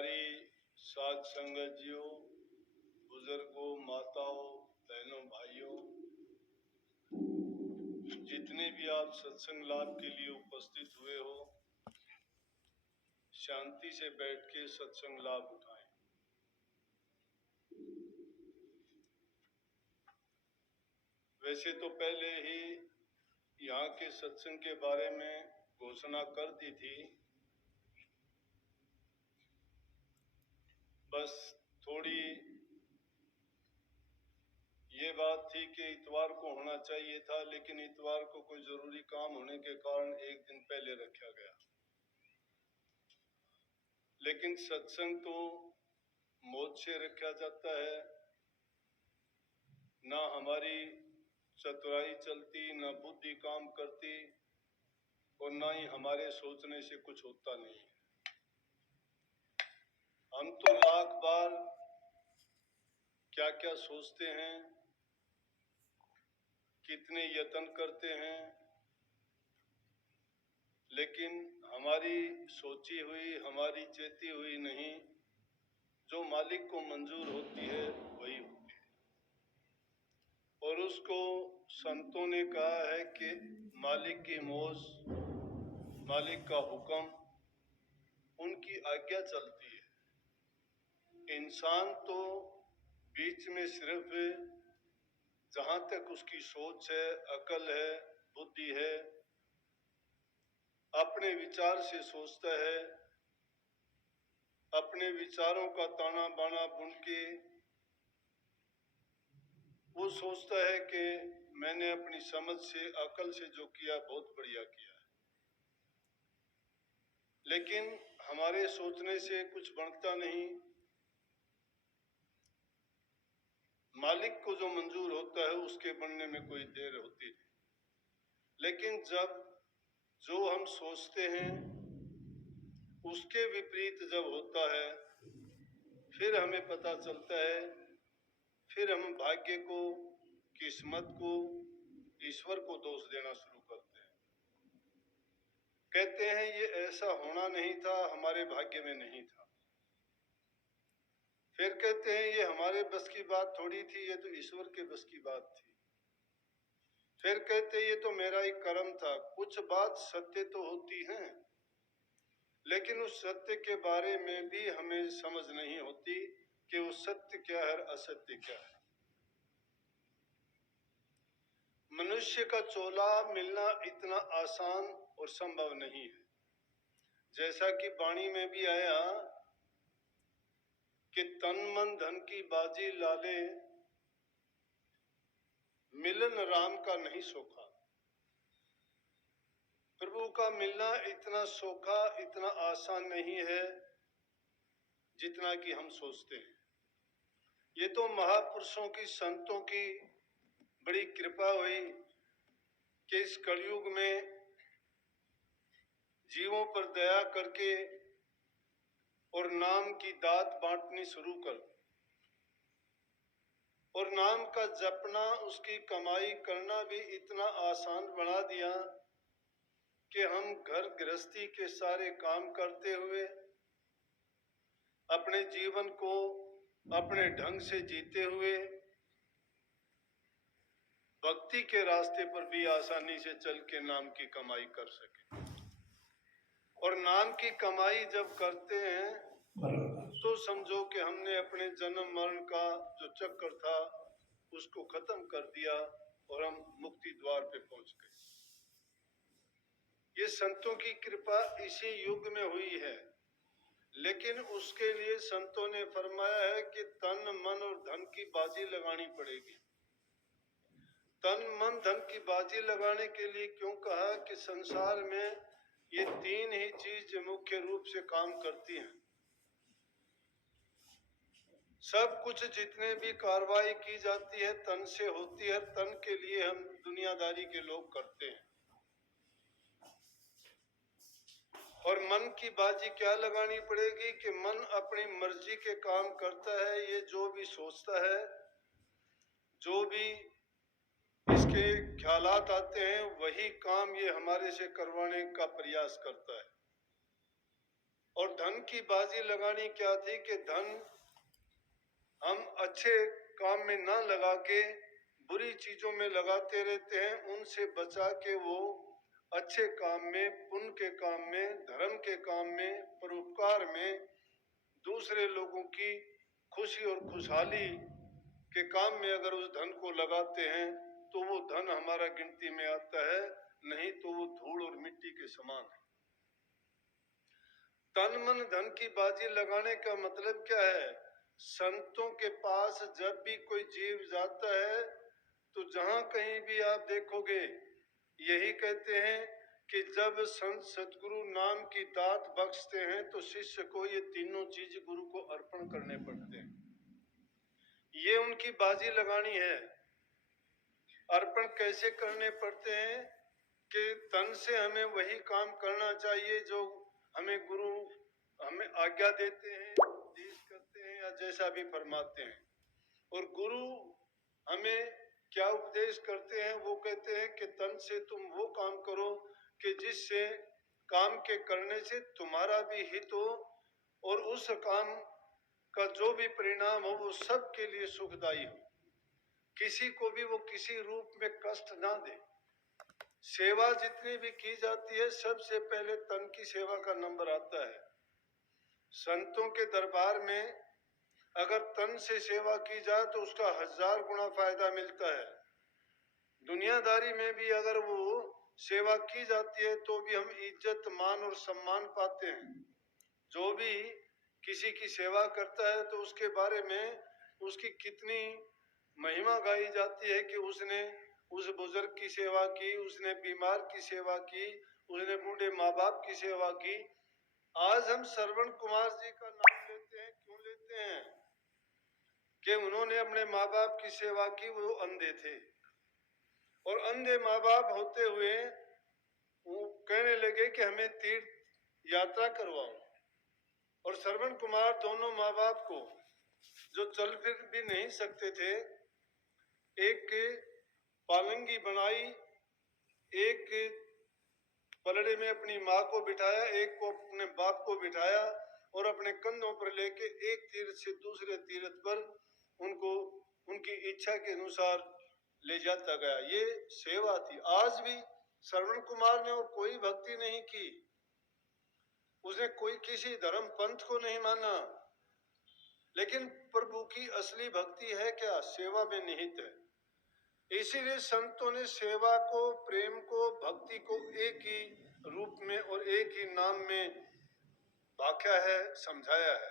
प्यारी साध संगतियों, बुजुर्गों, माताओं, बहनों, भाइयों, जितने भी आप सत्संग लाभ के लिए उपस्थित हुए हो, शांति से बैठ के सत्संग लाभ उठाएं। वैसे तो पहले ही यहाँ के सत्संग के बारे में घोषणा कर दी थी, बस थोड़ी ये बात थी कि इतवार को होना चाहिए था, लेकिन इतवार को कोई जरूरी काम होने के कारण एक दिन पहले रखा गया। लेकिन सत्संग तो मौत से रखा जाता है, ना हमारी चतुराई चलती, ना बुद्धि काम करती और ना ही हमारे सोचने से कुछ होता नहीं है। हम तो लाख बार क्या क्या सोचते हैं, कितने यत्न करते हैं, लेकिन हमारी सोची हुई, हमारी चेती हुई नहीं, जो मालिक को मंजूर होती है वही होती है। और उसको संतों ने कहा है कि मालिक की मौज, मालिक का हुक्म, उनकी आज्ञा चलती है। इंसान तो बीच में सिर्फ जहां तक उसकी सोच है, अकल है, बुद्धि है, अपने विचार से सोचता है, अपने विचारों का ताना बाना बुन के वो सोचता है कि मैंने अपनी समझ से, अकल से जो किया बहुत बढ़िया किया है। लेकिन हमारे सोचने से कुछ बनता नहीं। मालिक को जो मंजूर होता है उसके बनने में कोई देर होती नहीं। लेकिन जब जो हम सोचते हैं उसके विपरीत जब होता है, फिर हमें पता चलता है, फिर हम भाग्य को, किस्मत को, ईश्वर को दोष देना शुरू करते हैं। कहते हैं ये ऐसा होना नहीं था, हमारे भाग्य में नहीं था। फिर कहते हैं ये हमारे बस की बात थोड़ी थी, ये तो ईश्वर के बस की बात थी। फिर कहते हैं ये तो मेरा ही कर्म था। कुछ बात सत्य तो होती है, लेकिन उस सत्य के बारे में भी हमें समझ नहीं होती कि वो सत्य क्या है, असत्य क्या है। मनुष्य का चोला मिलना इतना आसान और संभव नहीं है। जैसा कि वाणी में भी आया कि तन मन धन की बाजी लाले, मिलन राम का नहीं सोखा। प्रभु का मिलना इतना सोखा, इतना आसान नहीं है जितना कि हम सोचते हैं। ये तो महापुरुषों की, संतों की बड़ी कृपा हुई कि इस कलयुग में जीवों पर दया करके और नाम की दात बांटनी शुरू कर दी। और नाम का जपना, उसकी कमाई करना भी इतना आसान बना दिया कि हम घर गृहस्थी के सारे काम करते हुए अपने जीवन को अपने ढंग से जीते हुए भक्ति के रास्ते पर भी आसानी से चल के नाम की कमाई कर सके। और नाम की कमाई जब करते हैं तो समझो कि हमने अपने जन्म मरण का जो चक्कर था उसको खत्म कर दिया और हम मुक्ति द्वार पे पहुंच गए। ये संतों की कृपा इसी युग में हुई है, लेकिन उसके लिए संतों ने फरमाया है कि तन मन और धन की बाजी लगानी पड़ेगी। तन मन धन की बाजी लगाने के लिए क्यों कहा कि संसार में ये तीन ही चीज मुख्य रूप से काम करती हैं। सब कुछ जितने भी कार्रवाई की जाती है तन से होती है। तन के लिए हम दुनियादारी के लोग करते हैं। और मन की बाजी क्या लगानी पड़ेगी कि मन अपनी मर्जी के काम करता है। ये जो भी सोचता है, जो भी इसके ख्यालात आते हैं, वही काम ये हमारे से करवाने का प्रयास करता है। और धन की बाजी लगानी क्या थी कि धन हम अच्छे काम में ना लगा के बुरी चीजों में लगाते रहते हैं, उनसे बचा के वो अच्छे काम में, पुण्य के काम में, धर्म के काम में, परोपकार में, दूसरे लोगों की खुशी और खुशहाली के काम में अगर उस धन को लगाते हैं तो वो धन हमारा गिनती में आता है, नहीं तो वो धूल और मिट्टी के समान है। तन मन धन की बाजी लगाने का मतलब क्या है? संतों के पास जब भी कोई जीव जाता है तो जहां कहीं भी आप देखोगे यही कहते हैं कि जब संत सतगुरु नाम की दात बख्शते हैं तो शिष्य को ये तीनों चीज गुरु को अर्पण करने पड़ते हैं। ये उनकी बाजी लगानी है। अर्पण कैसे करने पड़ते हैं कि तन से हमें वही काम करना चाहिए जो हमें गुरु हमें आज्ञा देते हैं, उपदेश करते हैं या जैसा भी फरमाते हैं। और गुरु हमें क्या उपदेश करते हैं? वो कहते हैं कि तन से तुम वो काम करो कि जिससे काम के करने से तुम्हारा भी हित हो और उस काम का जो भी परिणाम हो वो सबके लिए सुखदायी हो, किसी को भी वो किसी रूप में कष्ट ना दे। सेवा जितनी भी की जाती है सबसे पहले तन की सेवा का नंबर आता है। संतों के दरबार में अगर तन से सेवा की जाए तो उसका 1000 गुना फायदा मिलता है। दुनियादारी में भी अगर वो सेवा की जाती है तो भी हम इज्जत, मान और सम्मान पाते हैं। जो भी किसी की सेवा करता है तो उसके बारे में उसकी कितनी महिमा गाई जाती है कि उसने उस बुजुर्ग की सेवा की, उसने बीमार की सेवा की, उसने बूढ़े माँ बाप की सेवा की। आज हम श्रवण कुमार जी का नाम लेते हैं, क्यों लेते हैं? कि उन्होंने अपने माँ बाप की सेवा की, वो अंधे थे और अंधे माँ बाप होते हुए वो कहने लगे कि हमें तीर्थ यात्रा करवाओ। और श्रवण कुमार दोनों माँ बाप को जो चल फिर भी नहीं सकते थे, एक पालंगी बनाई, एक पलड़े में अपनी माँ को बिठाया, एक को अपने बाप को बिठाया और अपने कंधों पर लेके एक तीर्थ से दूसरे तीर्थ पर उनको उनकी इच्छा के अनुसार ले जाता गया। ये सेवा थी। आज भी श्रवण कुमार ने और कोई भक्ति नहीं की, उसने कोई किसी धर्म पंथ को नहीं माना, लेकिन प्रभु की असली भक्ति है क्या? सेवा में निहित है। इसीलिए संतों ने सेवा को, प्रेम को, भक्ति को एक ही रूप में और एक ही नाम में व्याख्या है, समझाया है।